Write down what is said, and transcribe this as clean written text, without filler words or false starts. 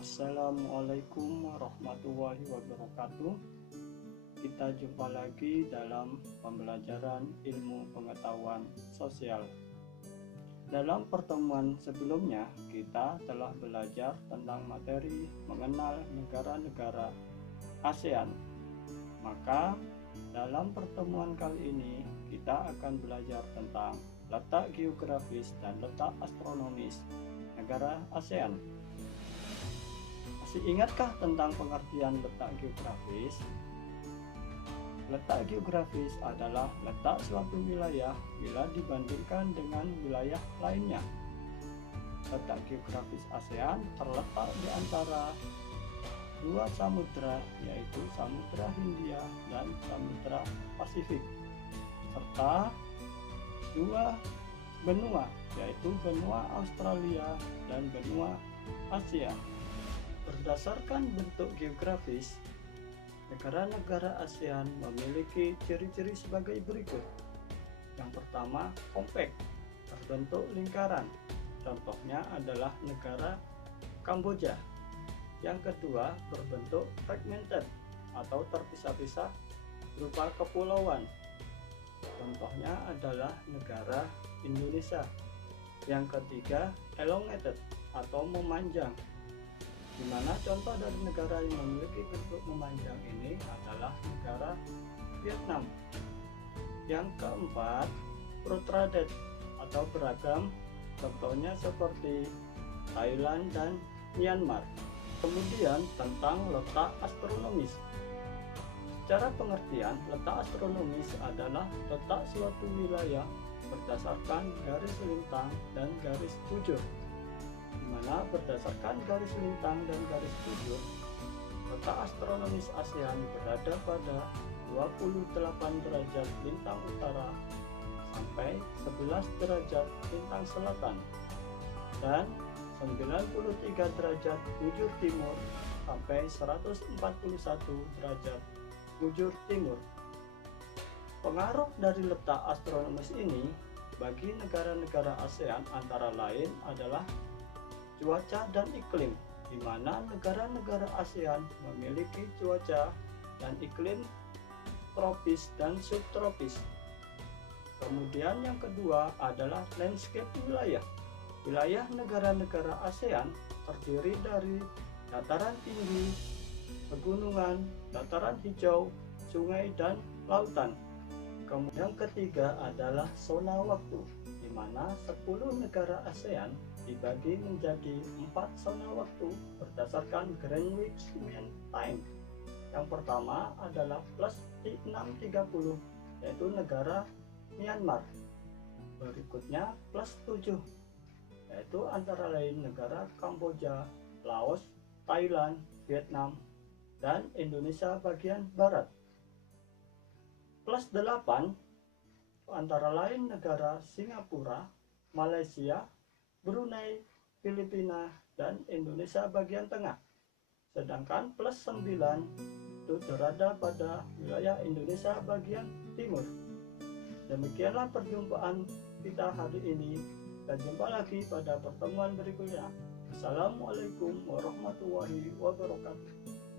Assalamualaikum warahmatullahi wabarakatuh. Kita jumpa lagi dalam pembelajaran ilmu pengetahuan sosial. Dalam pertemuan sebelumnya, kita telah belajar tentang materi mengenal negara-negara ASEAN. Maka, dalam pertemuan kali ini, kita akan belajar tentang letak geografis dan letak astronomis negara ASEAN. Masih ingatkah tentang pengertian letak geografis? Letak geografis adalah letak suatu wilayah bila dibandingkan dengan wilayah lainnya. Letak geografis ASEAN terletak di antara dua samudra, yaitu Samudra Hindia dan Samudra Pasifik, serta dua benua, yaitu benua Australia dan benua Asia. Berdasarkan bentuk geografis, negara-negara ASEAN memiliki ciri-ciri sebagai berikut. Yang pertama, kompak, berbentuk lingkaran. Contohnya adalah negara Kamboja. Yang kedua, berbentuk fragmented atau terpisah-pisah berupa kepulauan. Contohnya adalah negara Indonesia. Yang ketiga, elongated atau memanjang, di mana contoh dari negara yang memiliki bentuk memanjang ini adalah negara Vietnam. Yang keempat, protruded atau beragam, contohnya seperti Thailand dan Myanmar. Kemudian tentang letak astronomis. Secara pengertian, letak astronomis adalah letak suatu wilayah berdasarkan garis lintang dan garis bujur, di mana berdasarkan garis lintang dan garis bujur, letak astronomis ASEAN berada pada 28 derajat lintang utara sampai 11 derajat lintang selatan dan 93 derajat bujur timur sampai 141 derajat bujur timur. Pengaruh dari letak astronomis ini bagi negara-negara ASEAN antara lain adalah cuaca dan iklim, di mana negara-negara ASEAN memiliki cuaca dan iklim tropis dan subtropis. Kemudian yang kedua adalah landscape wilayah. Wilayah negara-negara ASEAN terdiri dari dataran tinggi, pegunungan, dataran hijau, sungai, dan lautan. Kemudian ketiga adalah zona waktu, di mana 10 negara ASEAN dibagi menjadi 4 zona waktu berdasarkan Greenwich Mean Time. Yang pertama adalah plus 6.30, yaitu negara Myanmar. Berikutnya plus 7, yaitu antara lain negara Kamboja, Laos, Thailand, Vietnam, dan Indonesia bagian barat. Plus 8 antara lain negara Singapura, Malaysia, Brunei, Filipina, dan Indonesia bagian tengah. Sedangkan plus 9 itu berada pada wilayah Indonesia bagian timur. Demikianlah perjumpaan kita hari ini, dan jumpa lagi pada pertemuan berikutnya. Assalamualaikum warahmatullahi wabarakatuh.